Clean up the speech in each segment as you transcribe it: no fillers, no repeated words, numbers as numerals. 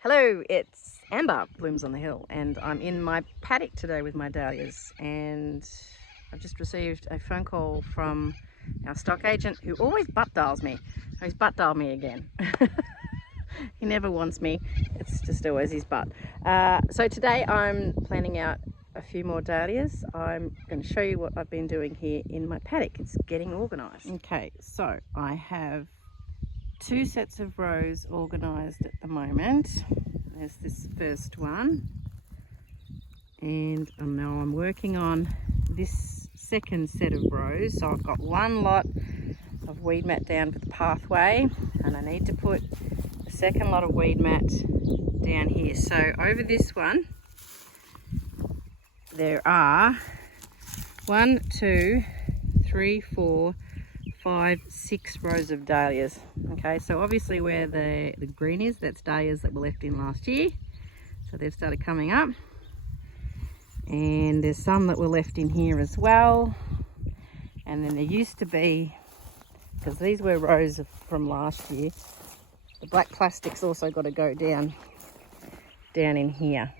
Hello, it's Amber, Blooms on the Hill, and I'm in my paddock today with my dahlias, and I've just received a phone call from our stock agent who always butt dials me. Oh, he's butt dialed me again. He never wants me, it's just always his butt. So today I'm planning out a few more dahlias. I'm going to show you what I've been doing here in my paddock. It's getting organised. Okay, so I have two sets of rows organised at the moment. There's this first one, and now I'm working on this second set of rows. So I've got one lot of weed mat down for the pathway, and I need to put the second lot of weed mat down here. So over this one there are 1, 2, 3, 4, 5, 6 rows of dahlias. Okay, so obviously where the green is, that's dahlias that were left in last year, so they've started coming up, and there's some that were left in here as well. And then there used to be, because these were rows from last year, the black plastic's also got to go down in here.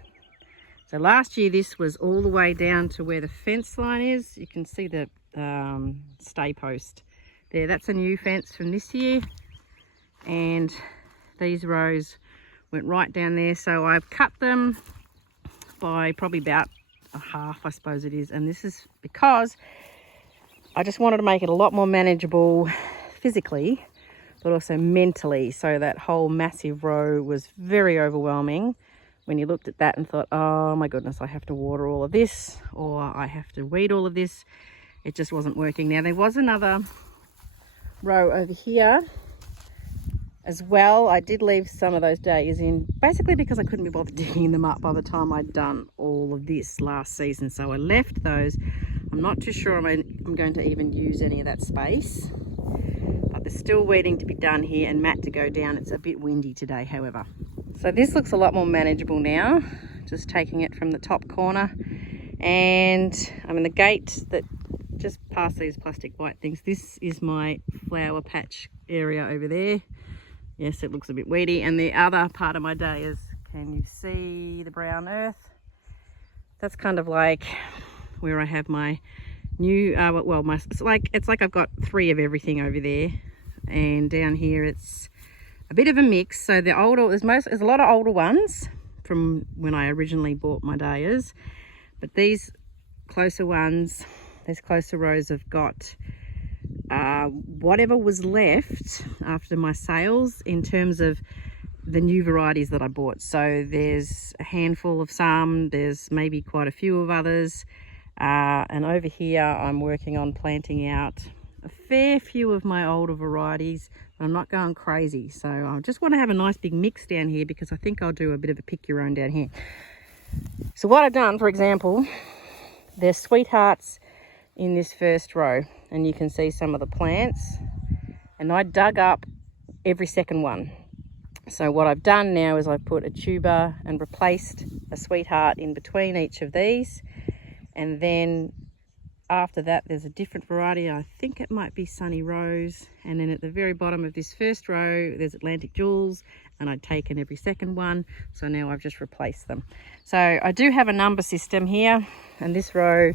So last year this was all the way down to where the fence line is. You can see the stay post there. That's a new fence from this year, and these rows went right down there. So I've cut them by probably about a half, I suppose it is, and this is because I just wanted to make it a lot more manageable physically but also mentally. So that whole massive row was very overwhelming when you looked at that and thought, oh my goodness, I have to water all of this, or I have to weed all of this. It just wasn't working. Now there was another row over here as well. I did leave some of those dahlias in, basically because I couldn't be bothered digging them up by the time I'd done all of this last season. So I left those. I'm not too sure I'm going to even use any of that space, but there's still weeding to be done here and mat to go down. It's a bit windy today, however. So this looks a lot more manageable now, just taking it from the top corner. And I'm in the gate that just past these plastic white things. This is my flower patch area over there. Yes, it looks a bit weedy. And the other part of my dahlias, can you see the brown earth? That's kind of like where I have my new it's like I've got 3 of everything over there, and down here it's a bit of a mix. So there's a lot of older ones from when I originally bought my dahlias, but these closer ones, these closer rows have got whatever was left after my sales in terms of the new varieties that I bought. So there's a handful of some, there's maybe quite a few of others, and over here I'm working on planting out a fair few of my older varieties. I'm not going crazy, so I just want to have a nice big mix down here, because I think I'll do a bit of a pick your own down here. So what I've done, for example, there's sweethearts in this first row, and you can see some of the plants, and I dug up every second one. So what I've done now is I've put a tuber and replaced a sweetheart in between each of these, and then after that there's a different variety. I think it might be Sunny Rose, and then at the very bottom of this first row there's Atlantic Jewels, and I'd taken every second one, so now I've just replaced them. So I do have a number system here, and this row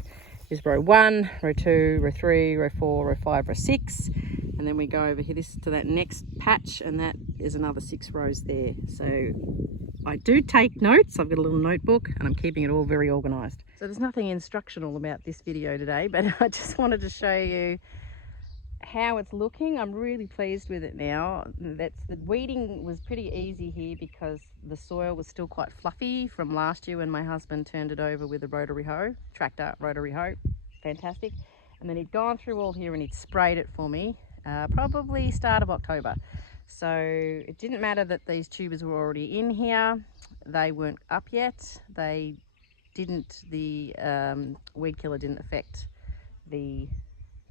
is row 1, row 2, row 3, row 4, row 5, row 6, and then we go over here to that next patch, and that is another 6 rows there. So I do take notes. I've got a little notebook, and I'm keeping it all very organised. So there's nothing instructional about this video today, but I just wanted to show you how it's looking. I'm really pleased with it now. The weeding was pretty easy here because the soil was still quite fluffy from last year when my husband turned it over with a rotary hoe, tractor rotary hoe. Fantastic. And then he'd gone through all here and he'd sprayed it for me, probably start of October. So it didn't matter that these tubers were already in here. They weren't up yet. The weed killer didn't affect the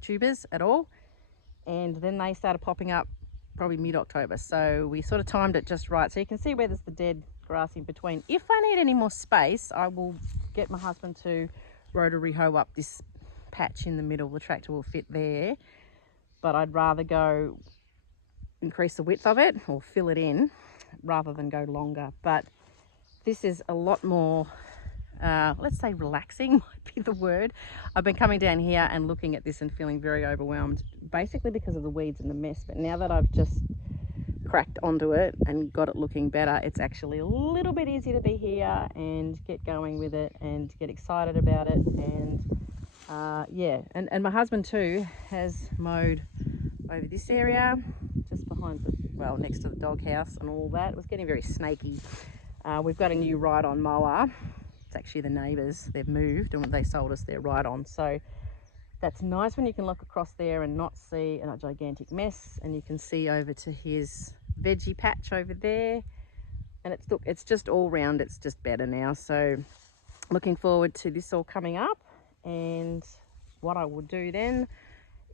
tubers at all. And then they started popping up probably mid-October. So we sort of timed it just right. So you can see where there's the dead grass in between. If I need any more space, I will get my husband to rotary hoe up this patch in the middle. The tractor will fit there. But I'd rather go increase the width of it or fill it in rather than go longer. But this is a lot more, let's say relaxing might be the word. I've been coming down here and looking at this and feeling very overwhelmed, basically because of the weeds and the mess. But now that I've just cracked onto it and got it looking better, it's actually a little bit easier to be here and get going with it and get excited about it. And yeah, and my husband too has mowed over this area just behind the, well, next to the doghouse and all that. It was getting very snaky. We've got a new ride-on mower. It's actually the neighbours, they've moved and they sold us their ride-on, so that's nice when you can look across there and not see a gigantic mess, and you can see over to his veggie patch over there. And it's, look, it's just all round, it's just better now. So looking forward to this all coming up. And what I will do then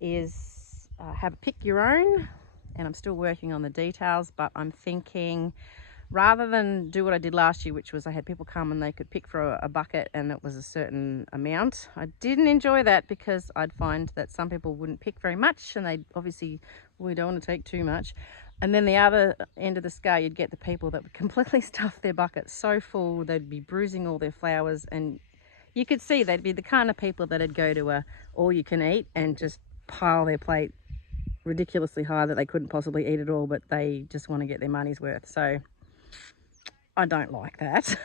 is have a pick your own, and I'm still working on the details, but I'm thinking rather than do what I did last year, which was I had people come and they could pick for a bucket and it was a certain amount. I didn't enjoy that because I'd find that some people wouldn't pick very much, and they obviously, we don't want to take too much. And then the other end of the scale, you'd get the people that would completely stuff their buckets so full they'd be bruising all their flowers, and you could see they'd be the kind of people that'd go to a all you can eat and just pile their plate ridiculously high that they couldn't possibly eat it all, but they just want to get their money's worth. So I don't like that.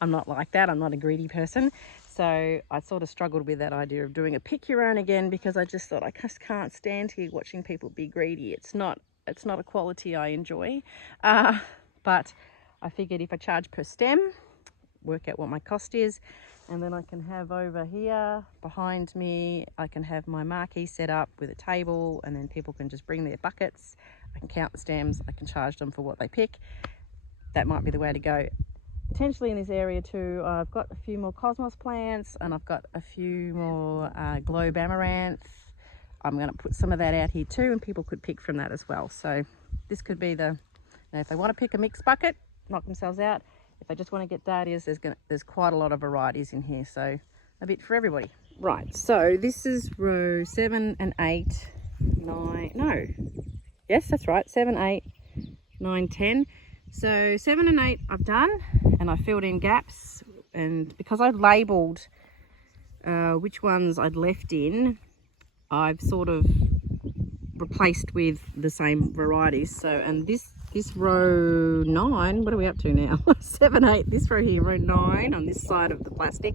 I'm not like that. I'm not a greedy person. So I sort of struggled with that idea of doing a pick your own again, because I just thought I just can't stand here watching people be greedy. It's not a quality I enjoy. But I figured if I charge per stem, work out what my cost is, and then I can have over here behind me, I can have my marquee set up with a table, and then people can just bring their buckets. I can count the stems, I can charge them for what they pick. That might be the way to go. Potentially in this area too, I've got a few more cosmos plants, and I've got a few more globe amaranth. I'm going to put some of that out here too, and people could pick from that as well. So this could be the, you know, if they want to pick a mixed bucket, knock themselves out. If they just want to get dahlias, there's quite a lot of varieties in here, so a bit for everybody. Right, so this is row 7 and 8, 9, no, yes, that's right, 7, 8, 9, 10. So 7 and 8 I've done, and I filled in gaps, and because I've labelled which ones I'd left in, I've sort of replaced with the same varieties. So, and this row 9, what are we up to now? 7, 8, this row here, row 9 on this side of the plastic,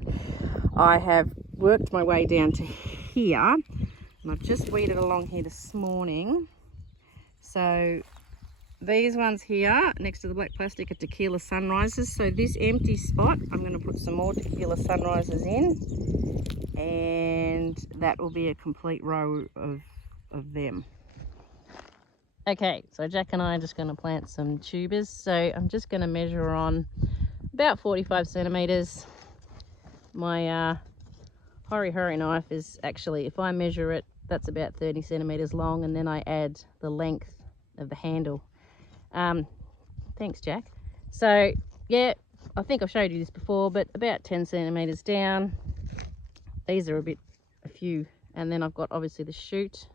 I have worked my way down to here, and I've just weeded along here this morning. So these ones here next to the black plastic are tequila sunrises. So this empty spot, I'm going to put some more tequila sunrises in, and that will be a complete row of them. Okay, so Jack and I are just going to plant some tubers. So I'm just going to measure on about 45 centimeters. My hori knife is actually, if I measure it, that's about 30 centimeters long, and then I add the length of the handle. Thanks, Jack. So yeah, I think I've showed you this before, but about 10 centimeters down. These are a few, and then I've got obviously the shoot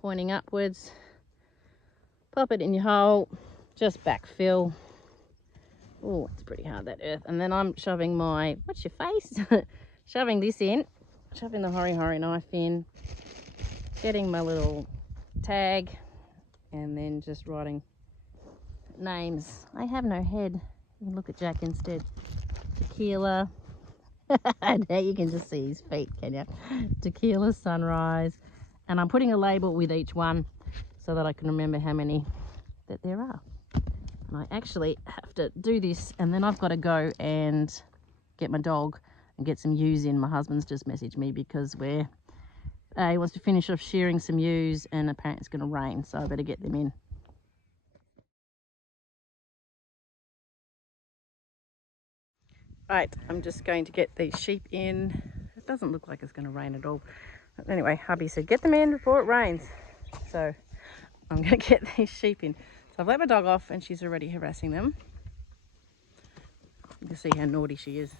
pointing upwards. Pop it in your hole, just backfill. Oh, it's pretty hard, that earth. And then I'm shoving my, what's your face? Shoving this in, shoving the hori knife in, getting my little tag, and then just writing names. I have no head. You can look at Jack instead. Tequila. Now you can just see his feet, can you? Tequila sunrise. And I'm putting a label with each one so that I can remember how many that there are. And I actually have to do this, and then I've got to go and get my dog and get some ewes in. My husband's just messaged me because he wants to finish off shearing some ewes, and apparently it's going to rain, so I better get them in. Right, I'm just going to get these sheep in. It doesn't look like it's going to rain at all. But anyway, hubby said get them in before it rains. So I'm going to get these sheep in. So I've let my dog off and she's already harassing them. You can see how naughty she is.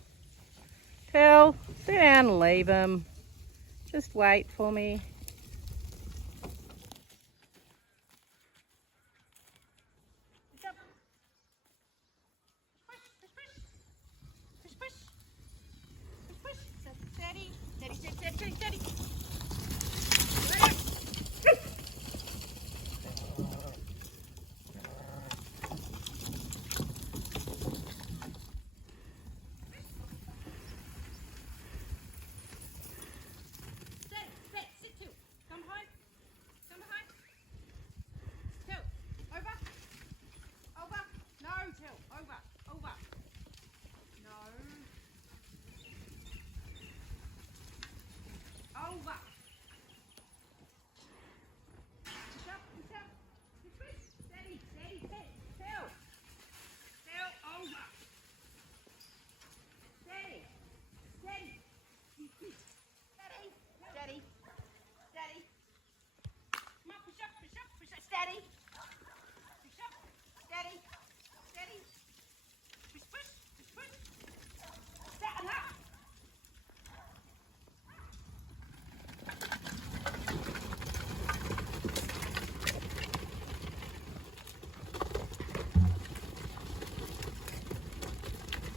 Tell, sit down and leave them. Just wait for me.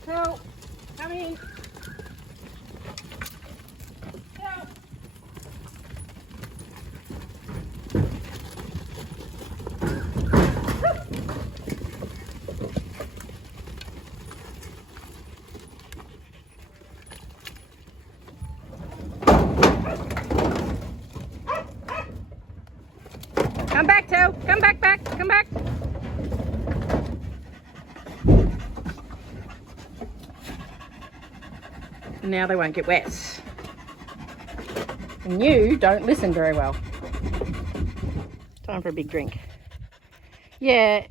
Help! Come in! Help! Come back, Toe! Come back, come back! Now they won't get wet. And you don't listen very well. Time for a big drink. Yeah,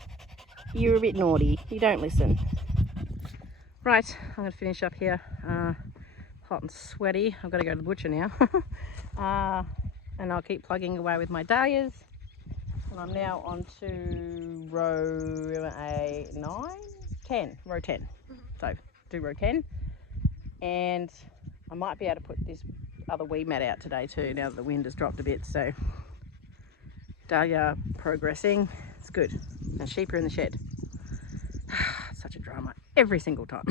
you're a bit naughty. You don't listen. Right, I'm going to finish up here. Hot and sweaty. I've got to go to the butcher now. And I'll keep plugging away with my dahlias. And I'm now on to row 10. Row 10. So do row 10. And I might be able to put this other weed mat out today too, now that the wind has dropped a bit. So dahlia progressing. It's good. And sheep are in the shed. Such a drama every single time.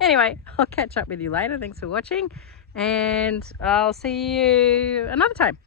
Anyway, I'll catch up with you later. Thanks for watching, and I'll see you another time.